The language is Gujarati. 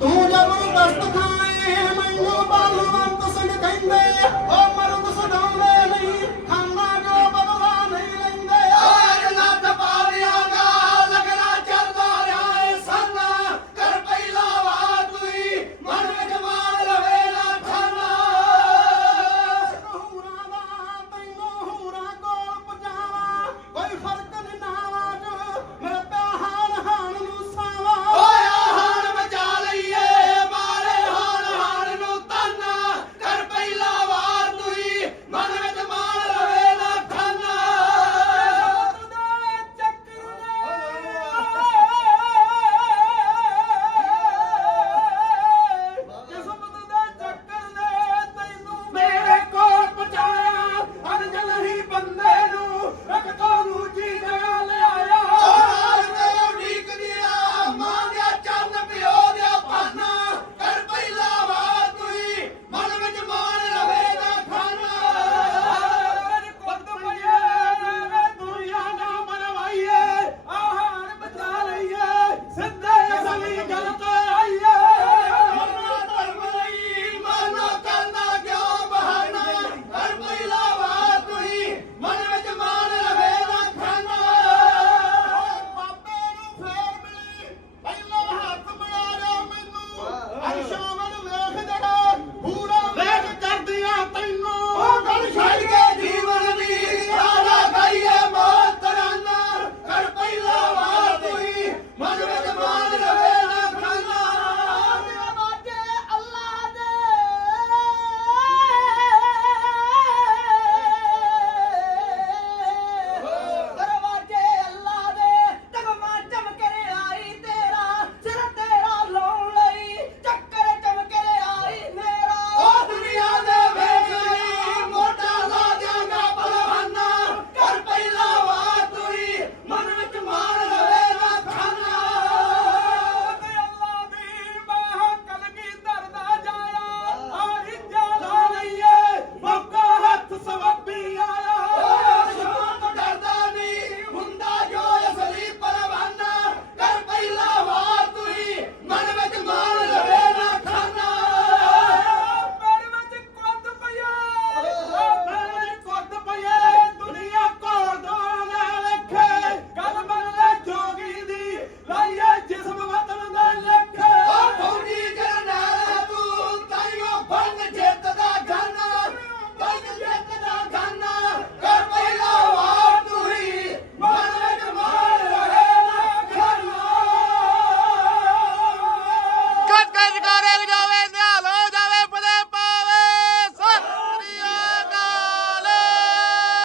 ਤੂੰ ਜਬਰਦਸਤ ਖਾਏ ਮੈਨੂੰ